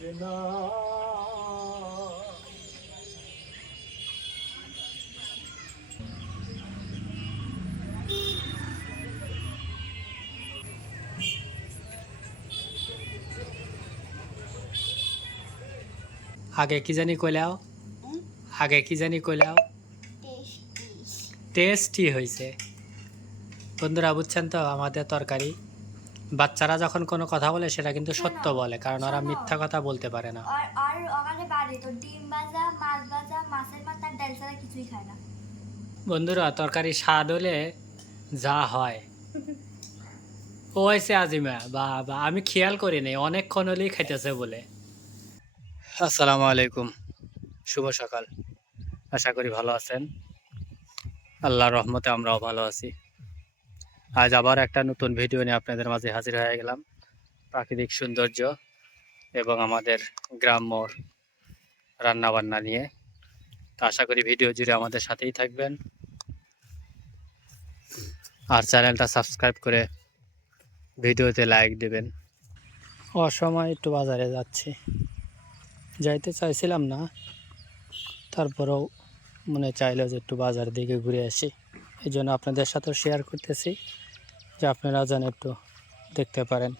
আগে কি জানি কইলাও, আগে কি জানি কইলাও, টেস্টি হয়েছে। বন্ধুরা বুঝছেন তো, আমাদের তরকারি বাচ্চারা যখন কোনো কথা বলে সেটা কিন্তু সত্য বলে, কারণ ওরা মিথ্যা কথা বলতে পারে না। আর ওখানে বাড়ি তো ডিম ভাজা, মাছ ভাজা, মাছের মাথা, ডাল ছাড়া কিছুই খায় না। বন্ধুরা তরকারি স্বাদ হলে যা হয় ও হয়েছে আজিমা, বা আমি খেয়াল করি নাই অনেকক্ষণ হলেই খাইতেছে বলে। আসসালামু আলাইকুম, শুভ সকাল। আশা করি ভালো আছেন। আল্লাহর রহমতে আমরাও ভালো আছি। আজ আবার একটা নতুন ভিডিও নিয়ে আপনাদের মাঝে হাজির হয়ে গেলাম। প্রাকৃতিক সৌন্দর্য এবং আমাদের গ্রাম্য রান্নাবান্না নিয়ে। তো আশা করি ভিডিও জুড়ে আমাদের সাথেই থাকবেন, আর চ্যানেলটা সাবস্ক্রাইব করে ভিডিওতে লাইক দেবেন। অসময় একটু বাজারে যাচ্ছি, যাইতে চাইছিলাম না, তারপরেও মনে চাইলো যে একটু বাজার দিকে ঘুরে আসি। এই জন্য আপনাদের সাথেও শেয়ার করতেছি, যে আপনারা যেন একটু দেখতে পারেন।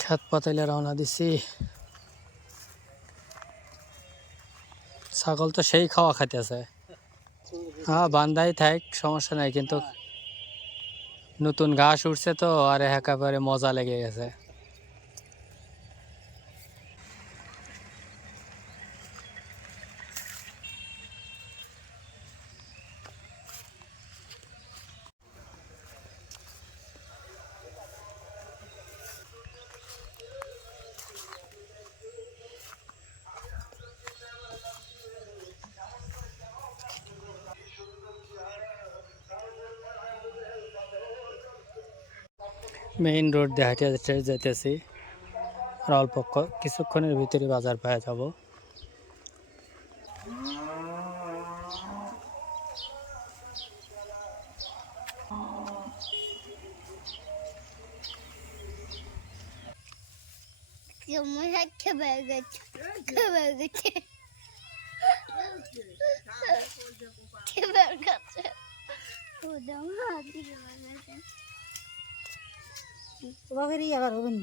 খেত পাতাইলে রওনা দিছি। ছাগল তো সেই খাওয়া খাইতেছে। হ্যাঁ বান্ধাই থাক, সমস্যা নাই, কিন্তু নতুন ঘাস উঠছে তো আর একেবারে মজা লেগে গেছে। মেইন রোড দিয়ে হাঁটে হাঁটে যাইতেছি, আর অল্প কিছুক্ষণের ভিতরে বাজার পেয়ে যাব। আবার হবে না।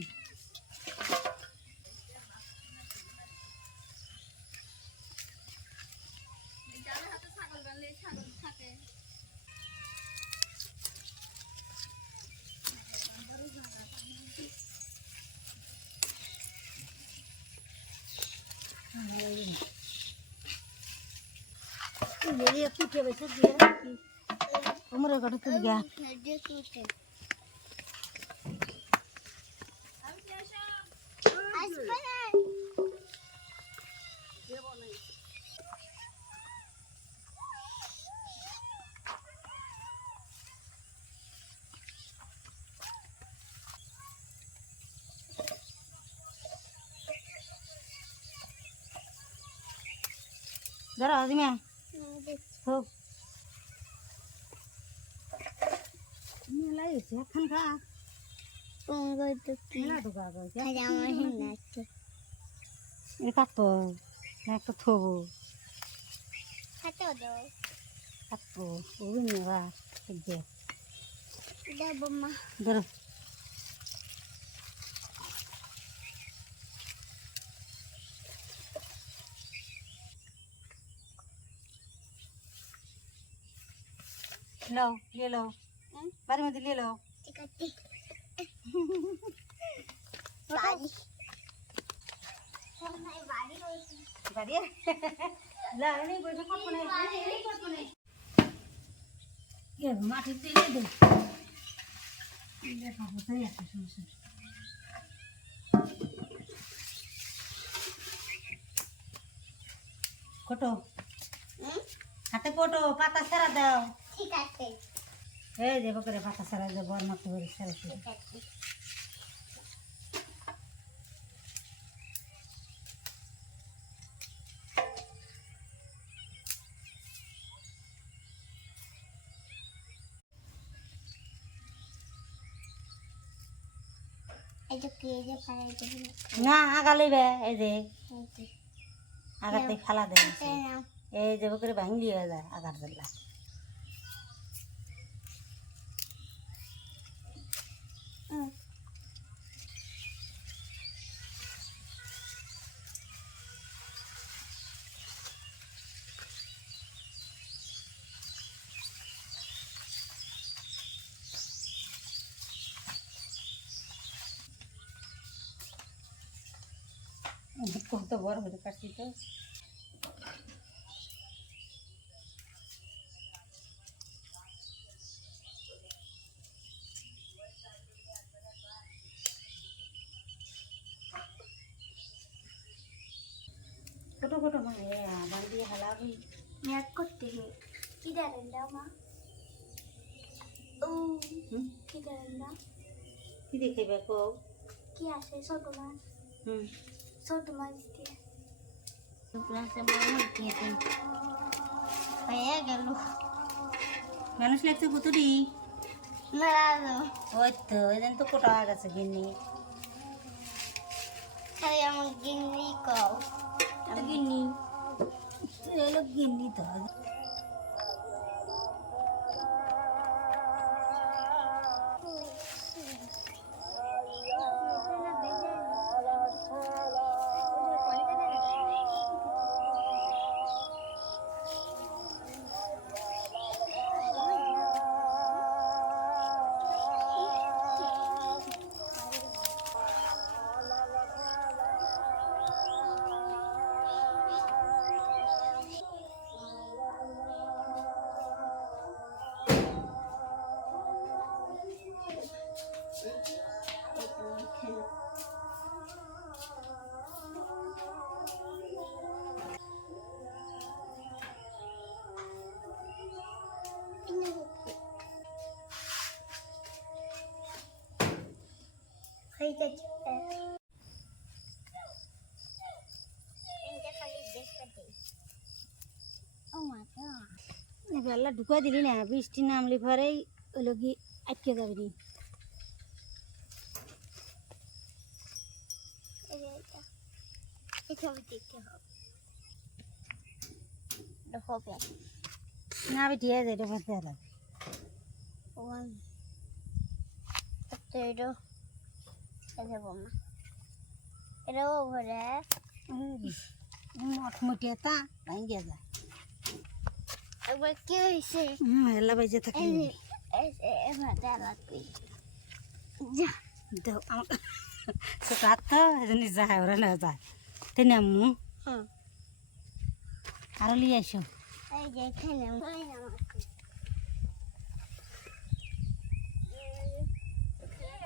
আমরা কত তুই গা দাঁড়া আজিমা হোক মেলা এসে এখন খা কাটবো একটা থবো কাটবো ওই নেওয়া ধরো लो ले लो बारी में ले लो बारी ला नहीं बोल कप नहीं कप नहीं ये माटी तेल दे देखो सही है समस्या कोटो हाथे कोटो पाता सारा दाও ঠিক আছে এই দেখো করে পাতা সারা দাও বড় মত করে সারা ঠিক আছে না আগা লইবে এই যে আগাতে ফালা দেয় এই যে করে ভাঙলি হয়ে যায় আগার জেলা কত বড় করে কাটছি তো ছোট ছোট মা বান্দি হালাবি ম্যাক করতে হে কি দাঁড়ান দাও মা ও কি দাঁড়ান দাও কি দেখবে কো কি আছে ছোট মাছ হুম ছোট মাছ দিয়ে ক্লাসে বড় হচ্ছে হয়ে গেল মানুষ লাগছে কতটি না ওই তো ওই দিন তো কোটা গেছে গিন্নি খালি আমার গিন্নি কও গিন্নি এলো গিন্নি তো হয়ে যাচ্ছে এটা খালি দেখতে দেই ও মা বেলা ঢুকা দিলি না বৃষ্টি নামলে পরেই ওই লোক আটকে যাবে নি এটা দেখতে হবে না বেটি আছে এটা বলতে হবে ওয়ান এটা এটা বমা এটাও ভরে মঠ মটিয়া তা ভাঙ্গিয়া যায় একবার কি হয়েছে এলা বাজে থাকে এবার লাগবে যা দাও আমার ছোট হাত তো এজন্য যায় ওরা না যায় তাই না আম্মু আরো লিয়ে আসো এই যে এখানে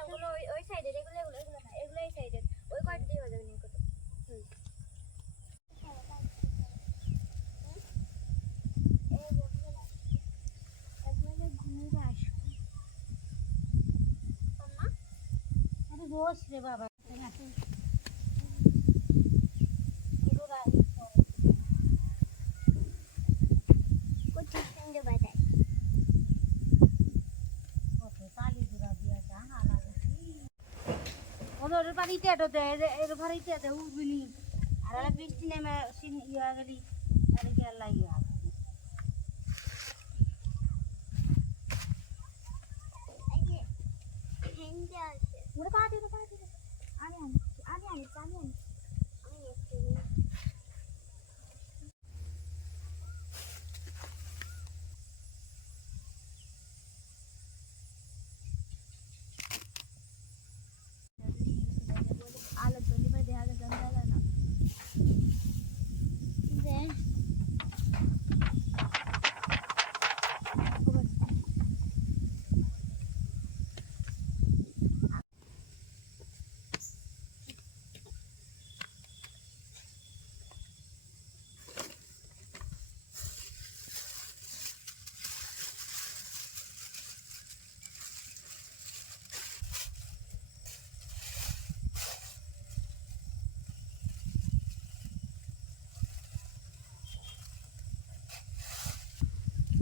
এগুলো ওই সাইডে এগুলো এগুলো এগুলো না এগুলো এই সাইডে ওই কয়টা দিয়ে হয়ে যাবে নি কত আরে বস রে বাবা ওদের বাড়িতে এর বাড়িতে উঠবিনি আর বৃষ্টি নেমে ইয়া গেলি আর কি আল্লাহ ইয়া ওরে পা দিও আমি আলো তৈরি করে দেখা গেছে না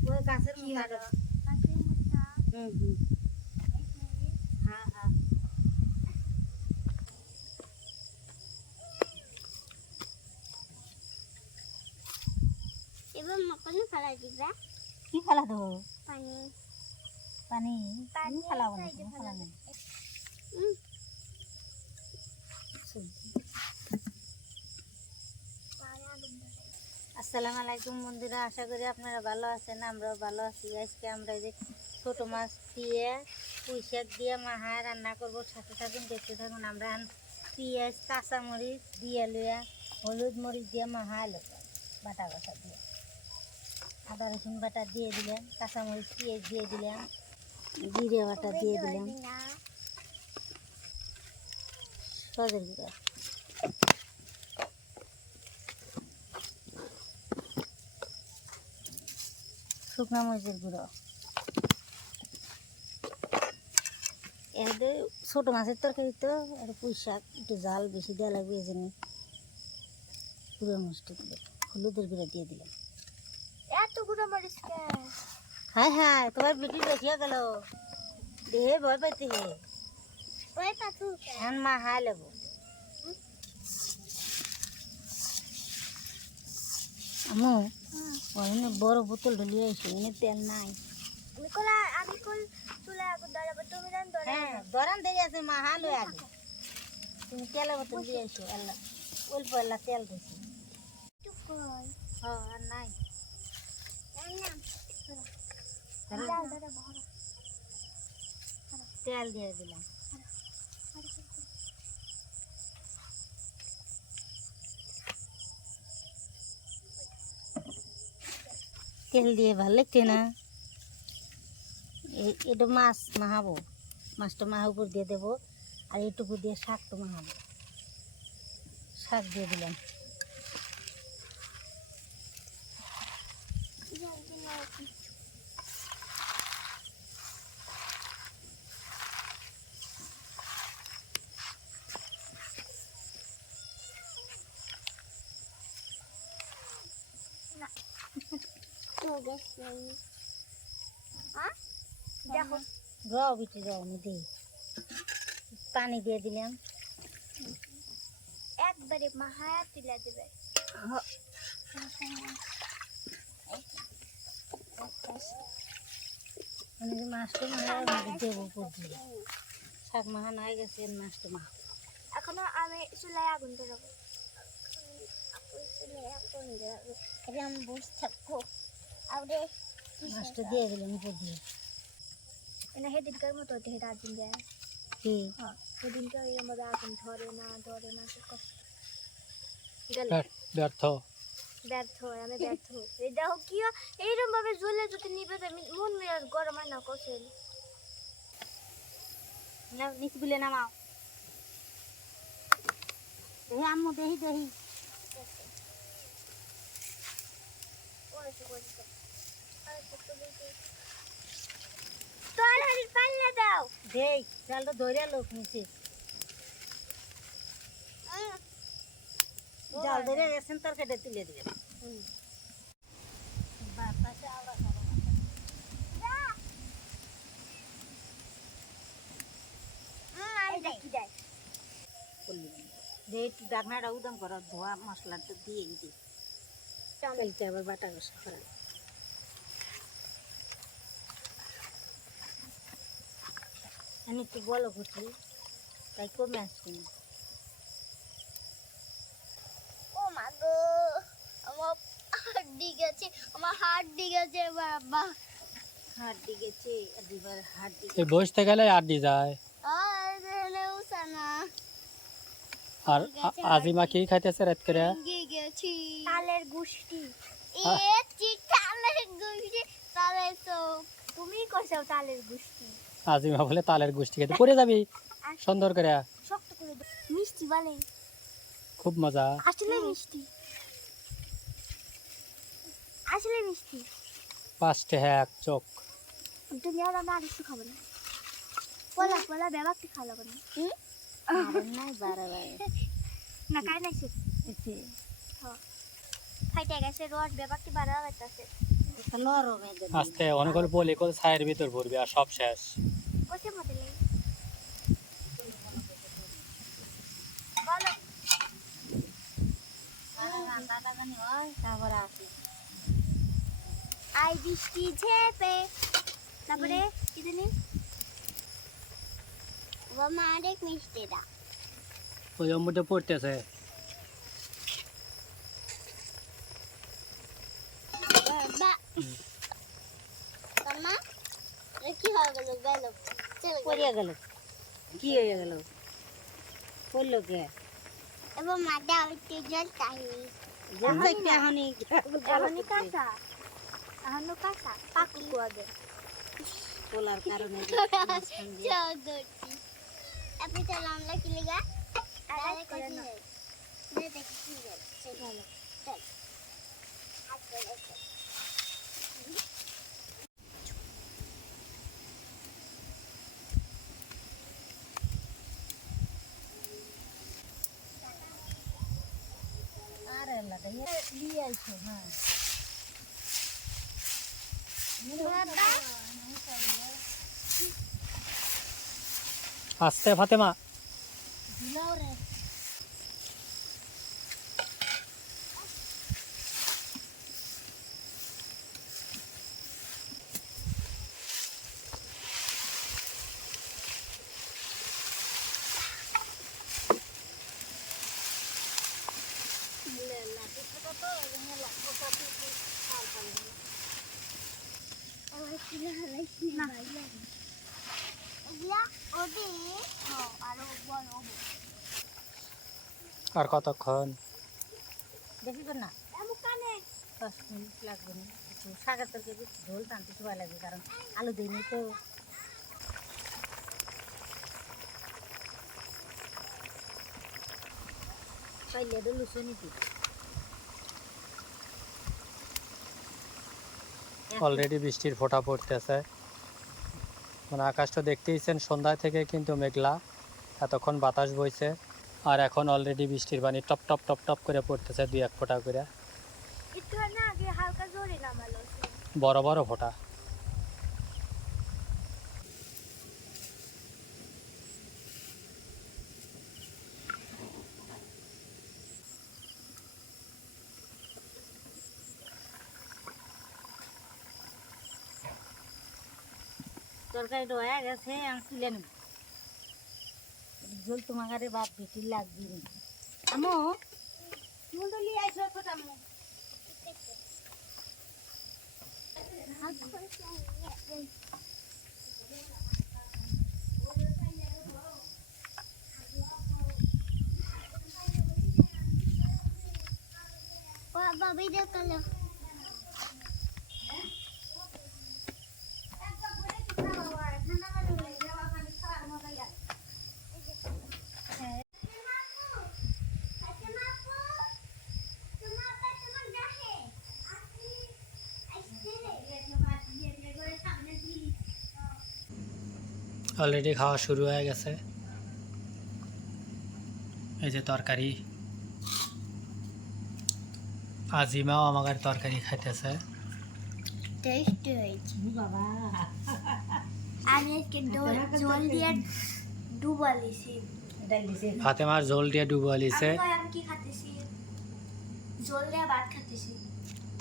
ওই গাছের মুখা হ্যাঁ হ্যাঁ এবার মাখন ফেলা দিবা কি ফেলা দেবো? পানি পানি পানি ফেলাবো না, সাইডে ফেলা ফেলা নেই। আসসালামু আলাইকুম বন্ধুরা, আশা করি আপনারা ভালো আছেন। আমরাও ভালো আছি। আজকে আমরা এই যে ছোটো মাছ দিয়ে পুঁই শাক দিয়ে মাহা রান্না করবো। সাথে থাকুন, দেখতে থাকুন। আমরা পেঁয়াজ কাঁচামরিচ দিয়ে লইয়া হলুদ মরিচ দিয়ে মাহা এলো বাটা বাটা দিয়ে আদা রসুন বাটা দিয়ে দিলাম, কাঁচামরিচ পেঁয়াজ দিয়ে দিলাম, জিরে বাটা দিয়ে দিলাম, সজের গুঁড়া, শুকনো মরিচের গুঁড়ো। এদের ছোটো মাছের তরকারি তো আর পুঁই শাক একটু জাল বেশি দেওয়া লাগবে, এই জন্য গুঁড়ো মরিচটা দিলাম, হলুদের গুঁড়ো দিয়ে দিলাম। এত গুঁড়ো মরিচ কেন? হ্যাঁ হ্যাঁ, তোমার বেটি বেশি হয়ে গেল, দেহে ভয় পাইতে হে। ওই পাথু এখন মা হাই লেবো। আমু ওখানে বড় বোতল ঢুলিয়ে আইসি, এনে তেল নাই। আমি কল চুলা আগুন ধরাবো, তুমি রান ধরে। হ্যাঁ দরান দেরি আছে, মা হা লই আগে। তুমি তেলের বোতল দিয়ে আইসো। আল্লাহ অল্প আল্লাহ তেল দিছি। চুপ কর। হ্যাঁ আর নাই। তেল দিয়ে দিলাম। তেল দিয়ে ভালো লাগছে না। এটা মাছ মাহাবো, মাছটা মাহা উপর দিয়ে দেবো, আর এইটুকু দিয়ে শাকটা মাহাবো। শাক দিয়ে দিলাম। দেখো রও বিটি রও, আমি দিই পানি দিয়ে দিলাম। একবারে মাহায়া তুলে দেবে। আমি যে মাছটা মাহা দেবো উপর দিয়ে। শাক মাহানো হয়ে গেছে, মাছটা মাহা। এখনো আমি চুলায় আগুন ধরাবো। এটা আমি বসে থাকবো। মাছটা দিয়ে দিলাম উপর দিয়ে। এনে সেদিনকার মতো হেঁটে আগুন দেয়। কি হ্যাঁ, সেদিনকে এর মধ্যে আগুন ধরে না খুব কষ্ট। ব্যর্থ। ব্যর্থ হয়, আমি ব্যর্থ। এই দেখো কি এইরকম ভাবে জ্বলে যদি নিবে মন মেয়াজ গরম হয় না কষেন। নিচে বিলে নামাও। দেখি আম্মু, দেখি দেখি। তোর হাড়ির পাল্লা দাও। দেই চালটা ধরে লোক নিচে জাল ধরে গেছেন, তরকারিটা তুলে দিবেন। বাতাসে আওড়া খাবো না। দে একটু ডাকনাটা উদম করো, ধোয়া মশলাটা দিয়ে দিই। চালটা আবার বাটা কষা করা। আমি একটু বলো করছি, তাই কমে আসছি না। ও মা গো, আমার হাড্ডি গেছে, আমার হাড্ডি গেছে বাবা। হাড্ডি গেছে, দুবার হাড্ডি এই বসতে গেলে আড্ডি যায়। আর নেউসানা আর আজিমা কি খাইতেছে রাত করে? ভেঙে গেছি। তালের গুষ্টি। আহ। এ তালের গুষ্টি, তালের চোখ। তুমি কইছো তালের গুষ্টি। আজিমা বলে তালের গোষ্ঠী খেতে পড়ে যাবি সুন্দর করে। শক্ত করে দাও। মিষ্টি বলে, খুব মজা। আসলে মিষ্টি, আসলে মিষ্টি। পাঁচটে হ্যাঁ এক চোখ। তুমি আর আমি আর কিছু খাবো না। বলা বলা বেবাকটি খাওয়া লাগবে না। নাই বাড়াবাড়ি না কাই নাই সে খাইতে গেছে রোজ বেবাকটি বাড়া যাইতাছে। নরম আস্তে অনেক বলি কল ছায়ের ভিতর ভরবি আর সব শেষ। কোসে মতে লাগে বলো। রান্নাটা জানি হয় তারপরে আসি। আই বৃষ্টি ঝেপে তারপরে কি জানি বাবা অনেক মিষ্টি এটা ওই অম্মুটা পড়তেছে। বাবা মামা এ কি হয়ে গেল গেল চলে পড়িয়া গেল, কি হয়ে গেল, পড়লো কে? এবার মাটা হইতে জল চাই এখনই এখনই কাঁচা এখনো কাঁচা পাকু আগে পোলার কারণে চৌধুরী আপনি চলো আমরা কি লিগা আরে করে না দেখি কি গেল চলো চল হাত ধরে আর এলাকা নিয়ে আইছো। হ্যাঁ আস্তে ফাতেমা। দিলাও রে। আর কতক্ষণ? বেশি করে না, 10 মিনিট লাগবে না। একটু শাকের তরকারি ঝোল টানতে সময় লাগবে, কারণ আলু দিইনি তো। পাইলে তো লুচো নিতি। অলরেডি বৃষ্টির ফোঁটা পড়তেছে, মানে আকাশটা দেখতেইছেন সন্ধ্যা থেকে কিন্তু মেঘলা, এতক্ষণ বাতাস বইছে, আর এখন অলরেডি বৃষ্টির পানি টপ টপ টপ টপ করে পড়তেছে, 2-1 ফোঁটা করে, একটু না আগে হালকা জোরে নামালো বড় বড় ফোঁটা। তরকারিটা হয়ে গেছে, আমি তুলে নেব। ঝোল তোমার ঘরে বাপ বেশি লাগবে না। আমো ঝোল তো লিয়ে আইছো ছোট আমো। বাবা ভিডিও করলো অলরেডি খাওয়া শুরু হয়ে গেছে। এই যে তরকারি, আজিমাও আমাদের তরকারি খাইতেছে। টেস্টি হয়েছে বাবা আমি আজকে জল দিয়ে ডুবালিছি এটাই দিছে। ফাতেমার ঝোল দিয়ে ডুবালিছে, আমি কি খাতেছি জল দিয়ে ভাত খাতেছি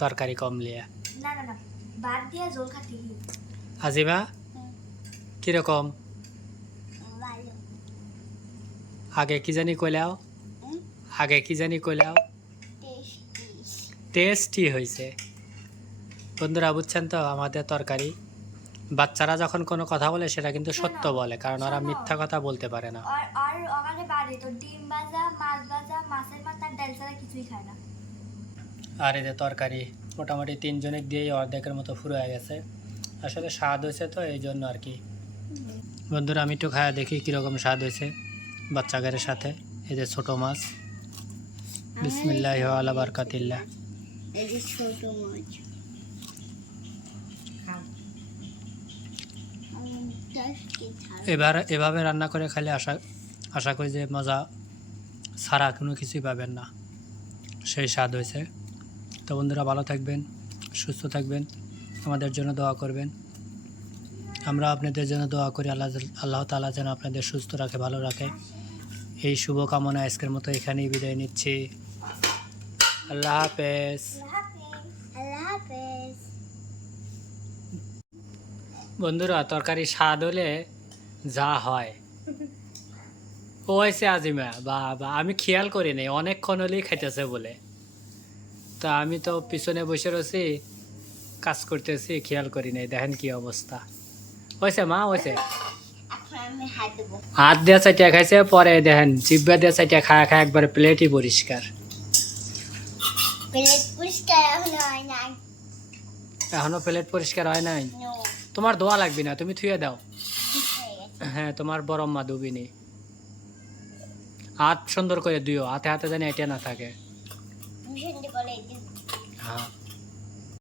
তরকারি কম লিয়ে। না না না ভাত দিয়ে জল খাতেছি আজিমা কিরকম? ভালো আগে কি জানি কইলাও, আগে কি জানি কইলাও, টেস্টি টেস্টি হয়েছে। বন্ধুরা বুঝছেন তো, আমাদের তরকারি, বাচ্চারা যখন কোনো কথা বলে সেটা কিন্তু সত্য বলে, কারণ ওরা মিথ্যা কথা বলতে পারে না। আর ওখানে বাড়ি তো ডিম ভাজা মাছ ভাজা মাছের মাথা ডাল ছাড়া কিছুই খায় না। আর এই যে তরকারি মোটামুটি 3 জনের দিয়েই অর্ধেকের মতো ফুরো হয়ে গেছে। আসলে স্বাদ হয়েছে তো এই জন্য আর কি। বন্ধুরা আমি একটু খায়া দেখি কীরকম স্বাদ হয়েছে বাচ্চাদের সাথে। এই যে ছোটো মাছ, বিসমিল্লাহ আলা বারকাতিল্লাহ। এই যে ছোট মাছ এভাবে রান্না করে খাইলে আশা করি যে মজা ছাড়া কোনো কিছুই পাবেন না, সেই স্বাদ হয়েছে। তো বন্ধুরা ভালো থাকবেন, সুস্থ থাকবেন, আমাদের জন্য দোয়া করবেন। আমরা আপনাদের জন্য দোয়া করি, আল্লাহ তাআলা যেন আপনাদের সুস্থ রাখে, ভালো রাখে। এই শুভকামনা আজকের মতো এখানেই বিদায় নিচ্ছি। আল্লাহ হাফেজ। আল্লাহ হাফেজ। বন্ধুরা তরকারি স্বাদ হলে যা হয়। ও হয়েছে আজিমা, বা বা আমি খেয়াল করি নাই, অনেকক্ষণ হলেই খাইতেছে বলে। তা আমি তো পিছনে বসে রয়েছি, কাজ করতেছি, খেয়াল করি নাই। দেখেন কি অবস্থা হয়েছে মা, হয়েছে। এখন আমি হাত দেবো। হাত দিয়ে চাইটা খাইছে, পরে দেখেন জিব্বা দিয়ে চাইটা খায় খায় একবারে প্লেটই পরিষ্কার। প্লেট পরিষ্কার এখনো হয় নাই। এখনো প্লেট পরিষ্কার হয় নাই? নো, তোমার দোয়া লাগবে না, তুমি থুয়ে দাও। ঠিক হয়ে গেছে। হ্যাঁ, তোমার বড় মা দুবিনি। হাত সুন্দর করে দিও, হাতে হাতে জানি এটা না থাকে। আমি শুনতে বলে হ্যাঁ।